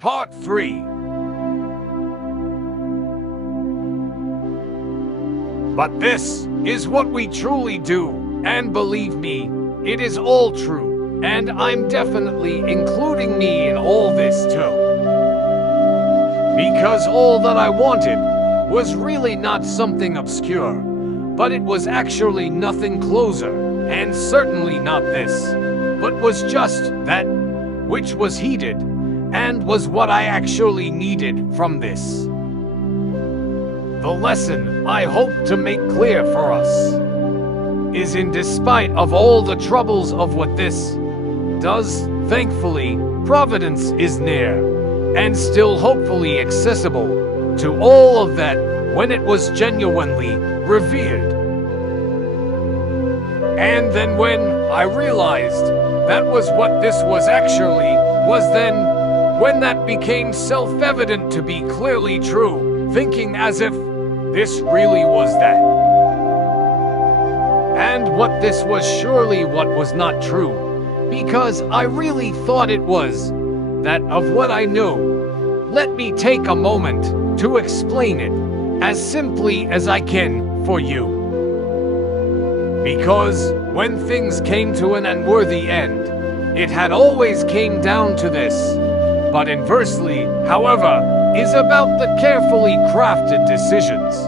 Part 3. But this is what we truly do, and believe me, it is all true, and I'm definitely including me in all this too. Because all that I wanted was really not something obscure, but it was actually nothing closer, and certainly not this, but was just that which was heeded, and was what I actually needed from this. The lesson I hope to make clear for us is, in despite of all the troubles of what this does, thankfully, Providence is near, and still hopefully accessible to all of that when it was genuinely revered. And then when I realized that was what this was actually, was then when that became self-evident to be clearly true, thinking as if this really was that. And what this was surely what was not true, because I really thought it was that of what I knew. Let me take a moment to explain it as simply as I can for you. Because when things came to an unworthy end, it had always came down to this. But inversely, however, is about the carefully crafted decisions.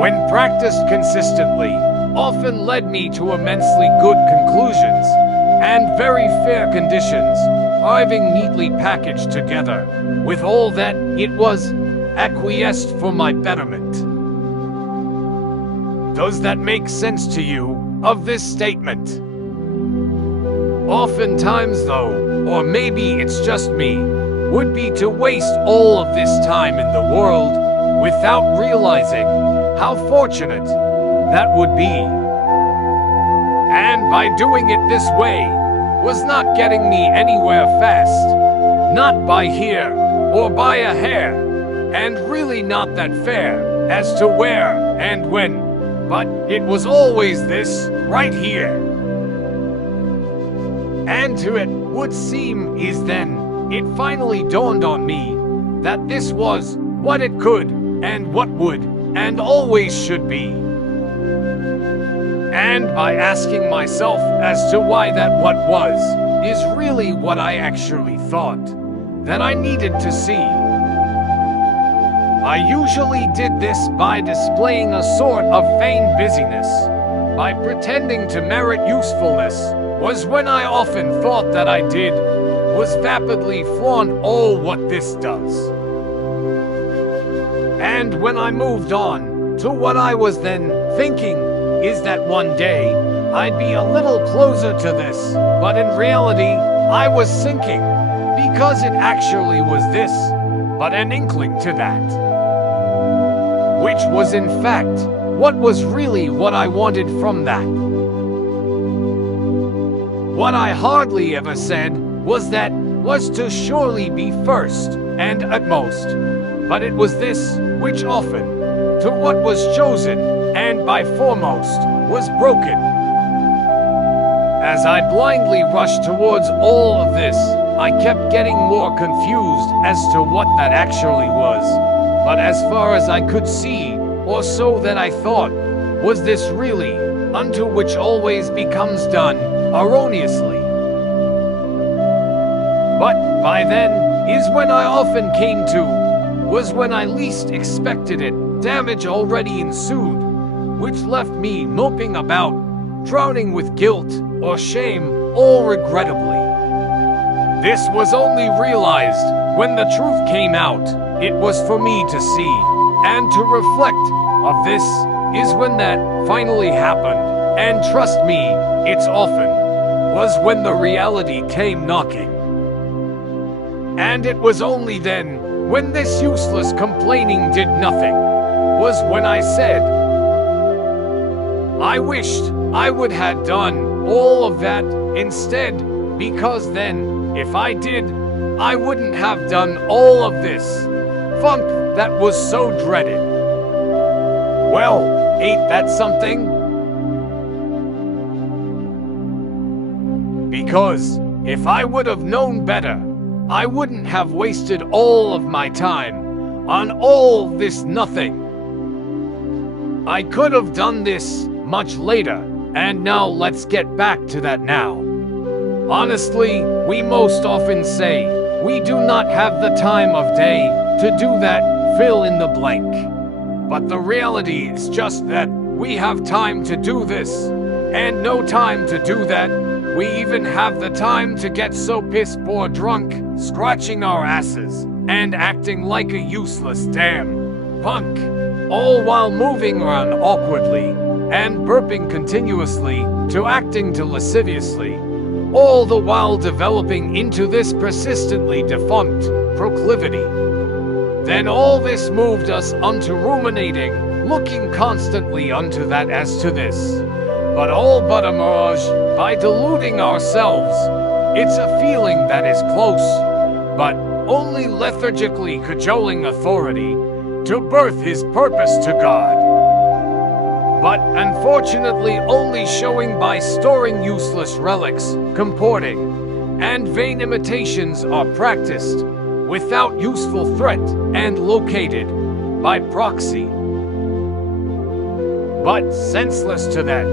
When practiced consistently, often led me to immensely good conclusions, and very fair conditions, arriving neatly packaged together, with all that it was acquiesced for my betterment. Does that make sense to you, of this statement? Oftentimes though, or maybe it's just me, would be to waste all of this time in the world without realizing how fortunate that would be. And by doing it this way, was not getting me anywhere fast, not by here or by a hair, and really not that fair as to where and when, but it was always this right here. And to it would seem is then, it finally dawned on me that this was what it could, and what would, and always should be. And by asking myself as to why that what was, is really what I actually thought that I needed to see. I usually did this by displaying a sort of feigned busyness, by pretending to merit usefulness, was when I often thought that I did, was vapidly flaunt all what this does. And when I moved on to what I was then thinking, is that one day I'd be a little closer to this, but in reality I was sinking, because it actually was this, but an inkling to that. Which was in fact, what was really what I wanted from that. What I hardly ever said was that was to surely be first and utmost, but it was this which often, to what was chosen, and by foremost, was broken. As I blindly rushed towards all of this, I kept getting more confused as to what that actually was, but as far as I could see, or so that I thought, was this really, unto which always becomes done, erroneously. But by then, is when I often came to, was when I least expected it, damage already ensued, which left me moping about, drowning with guilt or shame, all regrettably. This was only realized when the truth came out, it was for me to see, and to reflect of this, is when that finally happened, and trust me, it's often, was when the reality came knocking. And it was only then, when this useless complaining did nothing, was when I said, I wished I would have done all of that instead, because then, if I did, I wouldn't have done all of this funk that was so dreaded. Well, ain't that something? Because if I would have known better, I wouldn't have wasted all of my time on all this nothing. I could have done this much later, and now let's get back to that now. Honestly, we most often say we do not have the time of day to do that fill in the blank. But the reality is just that we have time to do this, and no time to do that. We even have the time to get so piss poor drunk, scratching our asses, and acting like a useless damn punk, all while moving around awkwardly, and burping continuously, to acting to lasciviously, all the while developing into this persistently defunct proclivity. Then all this moved us unto ruminating, looking constantly unto that as to this, but all but a mirage, by deluding ourselves. It's a feeling that is close, but only lethargically cajoling authority to birth his purpose to God. But unfortunately only showing by storing useless relics, comporting, and vain imitations are practiced without useful threat and located by proxy. But senseless to that,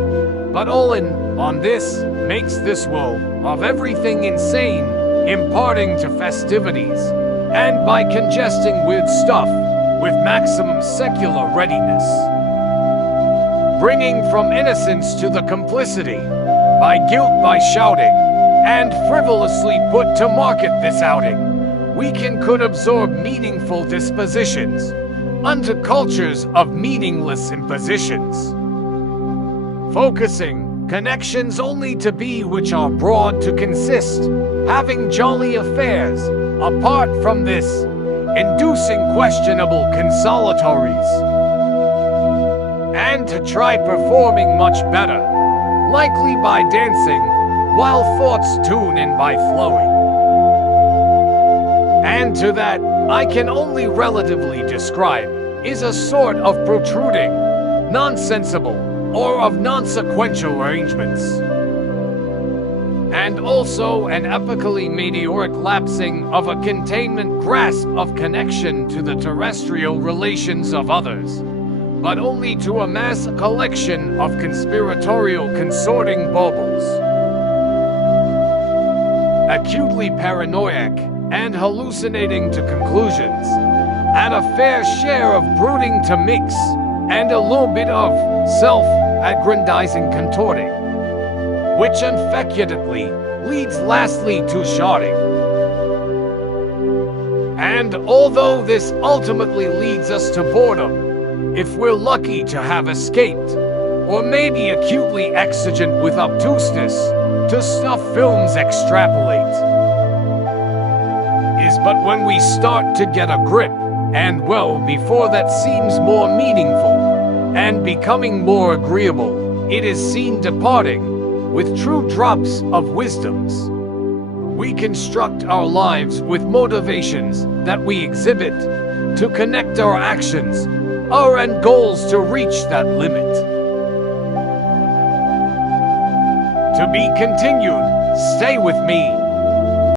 but all in on this makes this woe of everything insane, imparting to festivities, and by congesting with stuff with maximum secular readiness, bringing from innocence to the complicity, by guilt by shouting, and frivolously put to market this outing, we could absorb meaningful dispositions unto cultures of meaningless impositions, focusing connections only to be which are broad to consist, having jolly affairs, apart from this, inducing questionable consolatories, and to try performing much better, likely by dancing, while thoughts tune in by flowing. And to that, I can only relatively describe, is a sort of protruding, nonsensible, or of non-sequential arrangements, and also an epically meteoric lapsing of a containment grasp of connection to the terrestrial relations of others, but only to amass a collection of conspiratorial consorting baubles, acutely paranoiac and hallucinating to conclusions, and a fair share of brooding to mix, and a little bit of self-aggrandizing contorting, which infectedly leads lastly to shouting. And although this ultimately leads us to boredom, if we're lucky to have escaped, or maybe acutely exigent with obtuseness, to stuff films extrapolate, is but when we start to get a grip, and well before that seems more meaningful, and becoming more agreeable, it is seen departing with true drops of wisdoms. We construct our lives with motivations that we exhibit to connect our actions, our end goals to reach that limit. To be continued, stay with me.